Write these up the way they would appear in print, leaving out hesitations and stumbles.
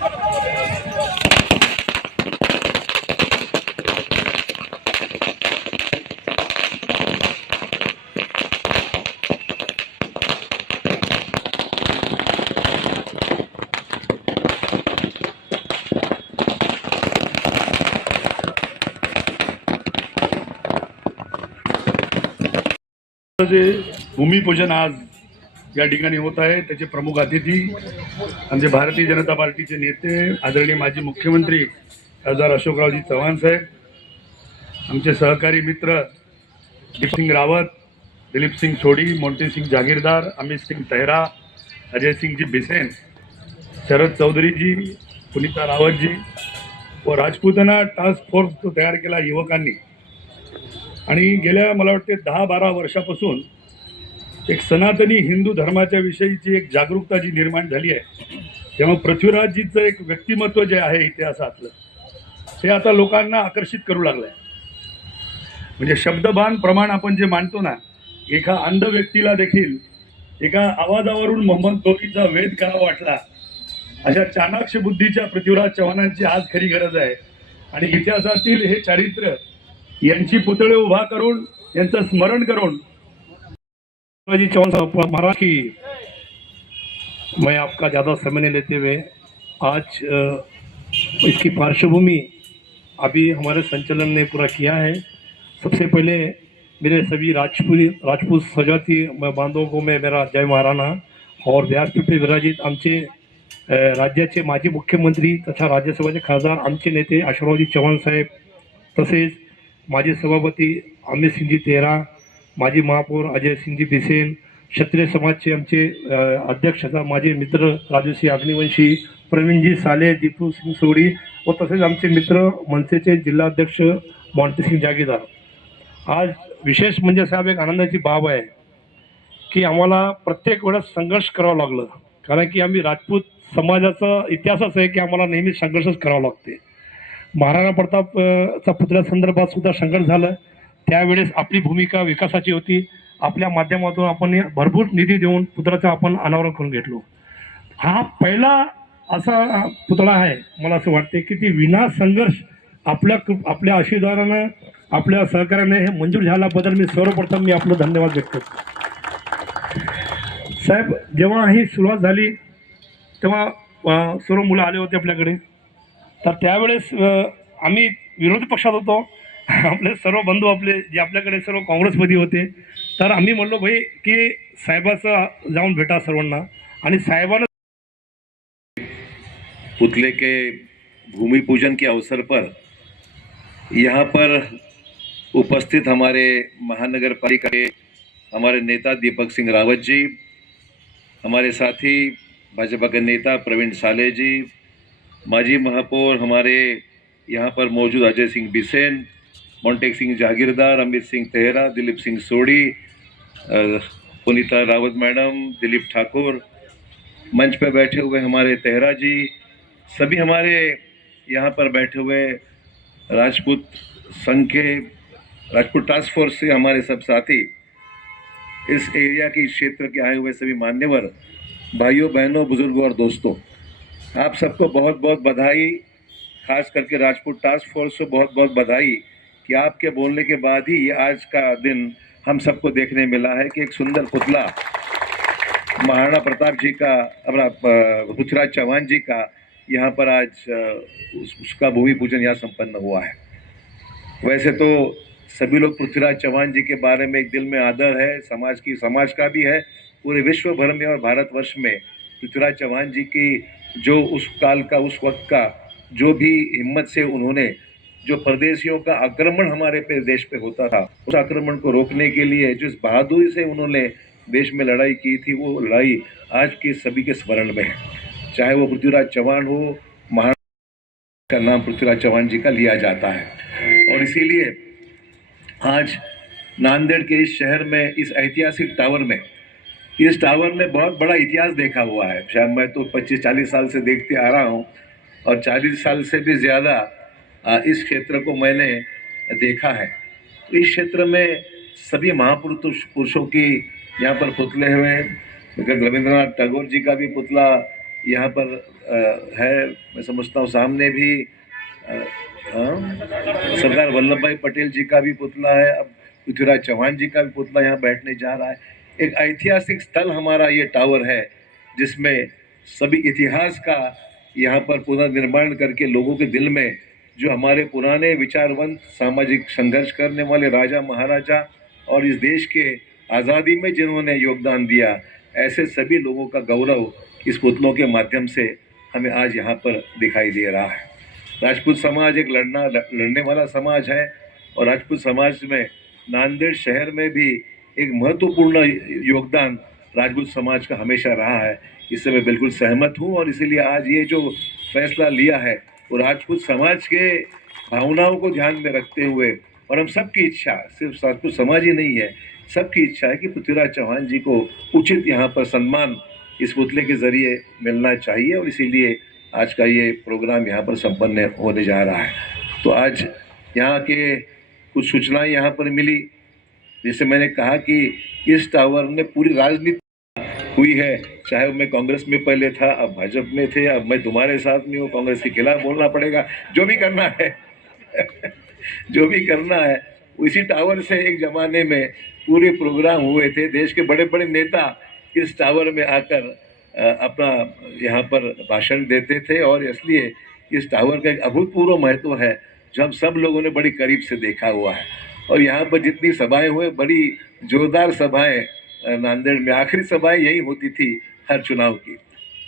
जे भूमिपूजन आज या ठिकाणी होत आहे त्याचे प्रमुख अतिथी आमचे भारतीय जनता पार्टीचे नेते आदरणीय माजी मुख्यमंत्री खासदार अशोकरावजी चव्हाण साहेब, आमचे सहकारी मित्र दिलीपसिंग रावत, दिलीपसिंग सोडी, मोंटेसिंग जागीरदार, अमित सिंग तेहरा, अजय सिंह जी बिसेन, शरद चौधरी जी, पुनीता रावत जी व राजपूताना टास्क फोर्स तो तयार केला युवकांनी आणि गेल्या मला वाटते 10-12 वर्षापासून एक सनातनी हिंदू धर्माच्या विषयीची एक जागरूकता जी निर्माण झाली आहे, तेव्हा पृथ्वीराजजीचं एक व्यक्तिमत्व जे आहे इतिहासातलं ते आता लोकांना आकर्षित करू लागलं आहे. म्हणजे शब्दबाण प्रमाण आपण जे मानतो ना, एका अंध व्यक्तीला देखील एका आवाजावरून मोहम्मद तोकीचा वेध करावा वाटला, अशा चाणाक्ष बुद्धीच्या पृथ्वीराज चव्हाणांची आज खरी गरज आहे. आणि इतिहासातील हे चारित्र्य यांची पुतळे उभा करून यांचं स्मरण करून चौहान साहब महाराज की मैं आपका ज़्यादा समय नहीं लेते हुए आज इसकी पार्श्वभूमि अभी हमारे संचालन ने पूरा किया है. सबसे पहले मेरे सभी राजपूत सजाती बांधवों को मैं मेरा जय महाराणा और व्यासपीठ पे विराजित आमचे राज्याचे माजी मुख्यमंत्री तथा राज्यसभेचे खासदार आमचे नेते अशोकरावजी चव्हाण साहेब, तसेच माजी सभापती अमित सिंगजी तेहरा, माजी महापौर अजय सिंगजी बिसेन, क्षत्रिय समाजचे आमचे अध्यक्ष माझे मित्र राजूसिंह अग्निवंशी, प्रवीणजी साले, दीपू सिंग सोडी व तसेच आमचे मित्र मनसेचे जिल्हाध्यक्ष मोंटेसिंग जागीरदार. आज विशेष म्हणजे साहेब एक आनंदाची बाब आहे की आम्हाला प्रत्येक वेळेस संघर्ष करावा लागलं, कारण की आम्ही राजपूत समाजाचा इतिहासच आहे की आम्हाला नेहमी संघर्षच करावा लागते. महाराणा प्रतापचा पुतळ्या संदर्भात सुद्धा संघर्ष झालं. त्यावेळेस आपली भूमिका विकासाची होती. आपल्या माध्यमातून आपण भरपूर निधी देऊन पुतळ्याचं आपण अनावरण करून घेतलो. हा पहिला असा पुतळा आहे मला असं वाटते की ती विना संघर्ष आपल्या आशीर्वादानं आपल्या सहकार्याने हे मंजूर झाल्याबद्दल मी सर्वप्रथम आपलं धन्यवाद व्यक्त करतो. साहेब, जेव्हा ही सुरुवात झाली तेव्हा सर्व मुलं आले होते आपल्याकडे, तर त्यावेळेस आम्ही विरोधी पक्षात होतो. आपले सर्व बंधू आपले जे आपल्याकडे सर्व काँग्रेसमध्ये होते, तर आम्ही म्हणलो भाई की साहेबाचं जाऊन भेटा सर्वांना. आणि साहेबांना पुतले के भूमि पूजन के अवसर पर यहाँ पर उपस्थित हमारे महानगर पालिका के हमारे नेता दीपक सिंह रावत जी, हमारे साथी भाजपा के नेता प्रवीण साले जी, माजी महापौर हमारे यहाँ पर मौजूद अजय सिंह बिसेन, मोंटेक सिंह जागीरदार, अमित सिंह तेहरा, दिलीप सिंह सोडी, पुनीता रावत मैडम, दिलीप ठाकुर, मंच पर बैठे हुए हमारे तेहरा जी, सभी हमारे यहाँ पर बैठे हुए राजपूत संघ के राजपूत टास्क फोर्स से हमारे सब साथी, इस एरिया के क्षेत्र के आए हुए सभी मान्यवर भाइयों बहनों बुजुर्गों और दोस्तों, आप सबको बहुत बहुत बधाई. खास करके राजपूत टास्क फोर्स को बहुत बहुत बधाई कि आपके बोलने के बाद ही ये आज का दिन हम सबको देखने मिला है कि एक सुंदर पुतला महाराणा प्रताप जी का, अपना पृथ्वीराज चौहान जी का यहाँ पर आज उसका भूमि पूजन यहाँ संपन्न हुआ है. वैसे तो सभी लोग पृथ्वीराज चौहान जी के बारे में एक दिल में आदर है, समाज का भी है, पूरे विश्व भर में और भारतवर्ष में पृथ्वीराज चौहान जी की जो उस काल का उस वक्त का जो भी हिम्मत से उन्होंने जो परदेशियों का आक्रमण हमारे देश पे होता था, उस आक्रमण को रोकने के लिए जिस बहादुरी से उन्होंने देश में लड़ाई की थी, वो लड़ाई आज के सभी के स्मरण में है. चाहे वो पृथ्वीराज चौहान हो, महाराणा का नाम पृथ्वीराज चौहान जी का लिया जाता है. और इसीलिए आज नांदेड़ के इस शहर में, इस ऐतिहासिक टावर में, इस टावर में बहुत बड़ा इतिहास देखा हुआ है. शायद मैं तो 25-40 साल से देखते आ रहा हूँ और 40 साल से भी ज़्यादा इस क्षेत्र को मैंने देखा है. तो इस क्षेत्र में सभी महापुरुषों की यहाँ पर पुतले हुए, रविंद्रनाथ टैगोर जी का भी पुतला यहाँ पर है। मैं समझता हूँ सामने भी सरदार वल्लभ भाई पटेल जी का भी पुतला है। अब पृथ्वीराज चौहान जी का भी पुतला यहाँ बैठने जा रहा है। एक ऐतिहासिक स्थल हमारा ये टावर है, जिसमें सभी इतिहास का यहाँ पर पुनर्निर्माण करके लोगों के दिल में जो हमारे पुराने विचारवंत, सामाजिक संघर्ष करने वाले राजा महाराजा और इस देश के आज़ादी में जिन्होंने योगदान दिया, ऐसे सभी लोगों का गौरव इस पुतलों के माध्यम से हमें आज यहाँ पर दिखाई दे रहा है। राजपूत समाज एक लड़ने वाला समाज है और राजपूत समाज में नांदेड़ शहर में भी एक महत्वपूर्ण योगदान राजपूत समाज का हमेशा रहा है। इससे मैं बिल्कुल सहमत हूँ और इसीलिए आज ये जो फैसला लिया है वो राजपूत समाज के भावनाओं को ध्यान में रखते हुए, और हम सबकी इच्छा, सिर्फ राजपूत समाज ही नहीं है, सबकी इच्छा है कि पृथ्वीराज चौहान जी को उचित यहाँ पर सम्मान इस पुतले के जरिए मिलना चाहिए, और इसीलिए आज का ये प्रोग्राम यहाँ पर संपन्न होने जा रहा है। तो आज यहाँ के कुछ सूचनाएं यहाँ पर मिली, जैसे मैंने कहा कि इस टावर ने पूरी राजनीति हुई है, चाहे मैं कांग्रेस में पहले था, अब भाजपा में थे, अब मैं तुम्हारे साथ में हूँ, कांग्रेस के खिलाफ बोलना पड़ेगा, जो भी करना है जो भी करना है। इसी टावर से एक ज़माने में पूरे प्रोग्राम हुए थे, देश के बड़े बड़े नेता इस टावर में आकर अपना यहाँ पर भाषण देते थे, और इसलिए इस टावर का एक अभूतपूर्व महत्व है जो हम सब लोगों ने बड़ी करीब से देखा हुआ है। और यहाँ पर जितनी सभाएं हुए, बड़ी जोरदार सभाएं, नांदेड़ में आखिरी सभाएं यही होती थी हर चुनाव की।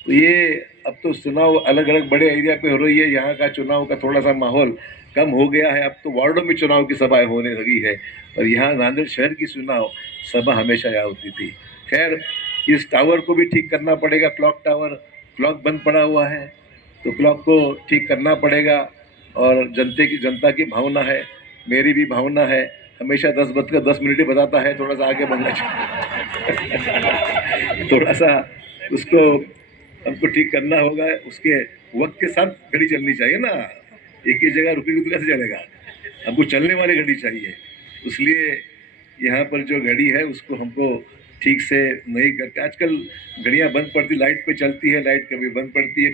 तो ये अब तो चुनाव अलग अलग बड़े एरिया पे हो रही है, यहाँ का चुनाव का थोड़ा सा माहौल कम हो गया है, अब तो वार्डों में चुनाव की सभाएं होने लगी है, और यहाँ नांदेड़ शहर की चुनाव सभा हमेशा यहाँ होती थी। खैर, इस टावर को भी ठीक करना पड़ेगा, क्लॉक टावर, क्लॉक बंद पड़ा हुआ है, तो क्लॉक को ठीक करना पड़ेगा। और जनता की भावना है, मेरी भी भावना है, हमेशा 10:10 ही बताता है, थोड़ा सा आगे बढ़ना चाहिए थोड़ा सा उसको हमको ठीक करना होगा, उसके वक्त के साथ घड़ी चलनी चाहिए ना, एक ही जगह रुकेगी तो कैसे चलेगा, हमको चलने वाली घड़ी चाहिए। इसलिए यहाँ पर जो घड़ी है उसको हमको ठीक से नहीं करके, आजकल घड़ियाँ बंद पड़ती, लाइट पे चलती है, लाइट कभी बंद पड़ती है,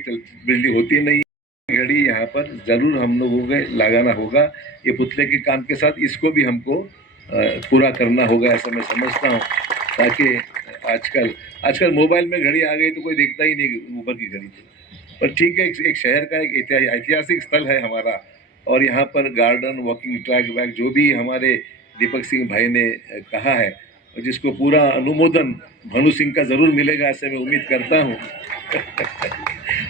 बिजली होती नहीं है। घड़ी यहाँ पर ज़रूर हम लोगों को लगाना होगा, ये पुतले के काम के साथ इसको भी हमको पूरा करना होगा, ऐसा मैं समझता हूँ। ताकि आजकल मोबाइल में घड़ी आ गई तो कोई देखता ही नहीं ऊपर की घड़ी, पर ठीक है, एक शहर का एक ऐतिहासिक स्थल है हमारा, और यहाँ पर गार्डन, वॉकिंग ट्रैक वैक जो भी हमारे दीपक सिंह भाई ने कहा है, जिसको पूरा अनुमोदन भानु सिंह का ज़रूर मिलेगा, ऐसे मैं उम्मीद करता हूँ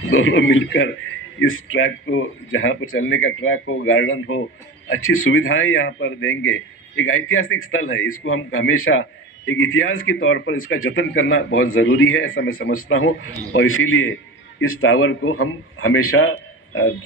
दोनों मिलकर इस ट्रैक को, जहाँ पर चलने का ट्रैक हो, गार्डन हो, अच्छी सुविधाएं यहाँ पर देंगे। एक ऐतिहासिक स्थल है, इसको हम हमेशा एक इतिहास के तौर पर इसका जतन करना बहुत ज़रूरी है, ऐसा मैं समझता हूँ। और इसीलिए इस टावर को हम हमेशा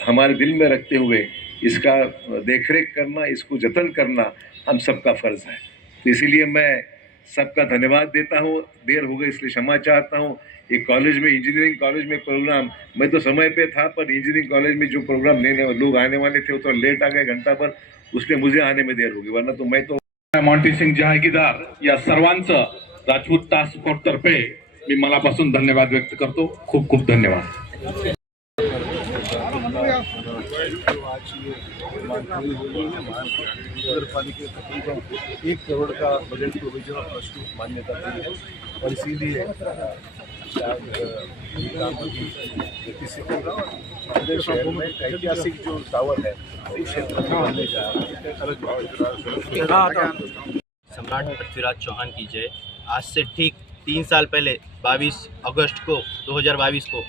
हमारे दिल में रखते हुए इसका देखरेख करना, इसको जतन करना हम सबका फ़र्ज़ है। तो इसीलिए मैं सबका धन्यवाद देता हूँ। देर हो गई इसलिए क्षमा चाहता हूँ। एक कॉलेज में, इंजीनियरिंग कॉलेज में प्रोग्राम, मैं तो समय पे था, पर इंजीनियरिंग कॉलेज में जो प्रोग्राम लेने लोग आने वाले थे वो तो लेट आ गए घंटा पर, उसलिए मुझे आने में देर होगी, वरना तो मैं तो मॉन्टी सिंग जहागीरदार या सर्वांचं राजपूत टास्क फोर्स तर्फे मी मनापासून धन्यवाद व्यक्त करतो। खूप खूप धन्यवाद। नगर पालिका तकरीबन 1 करोड़ का बजट प्रोविजन ऑफ ट्रस्ट को मान्यता दी है, और इसीलिए गति से होगा। और शहर में ऐतिहासिक जो टावर है उस क्षेत्र में बनने जा रहा है। सम्राट पृथ्वीराज चौहान की जय। आज से ठीक 3 साल पहले 22 अगस्त को 2022 को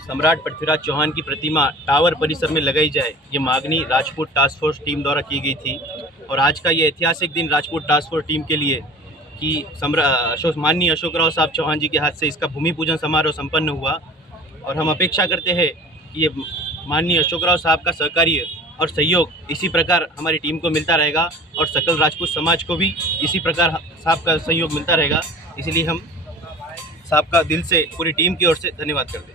सम्राट पृथ्वीराज चौहान की प्रतिमा टावर परिसर में लगाई जाए, ये मांगनी राजपूत टास्क फोर्स टीम द्वारा की गई थी। और आज का ये ऐतिहासिक दिन राजपूत टास्क फोर्स टीम के लिए कि माननीय अशोकराव साहब चौहान जी के हाथ से इसका भूमि पूजन समारोह संपन्न हुआ, और हम अपेक्षा करते हैं कि ये माननीय अशोकराव साहब का सहकार्य और सहयोग इसी प्रकार हमारी टीम को मिलता रहेगा, और सकल राजपूत समाज को भी इसी प्रकार साहब का सहयोग मिलता रहेगा। इसलिए हम साहब का दिल से पूरी टीम की ओर से धन्यवाद करते हैं।